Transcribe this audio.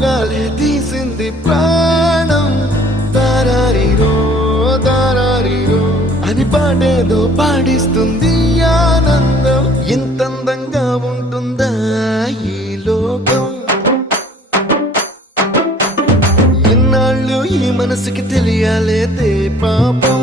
రాగాలే తీసింది ప్రాణం. దారారిరో దారారిరో అని పాడేదో పాడిస్తుంది ఆనందం. ఇంత అందంగా ఉంటుందా ఈ లోకం? ఇన్నాళ్ళు ఈ మనసుకి తెలియాలేదే పాపం.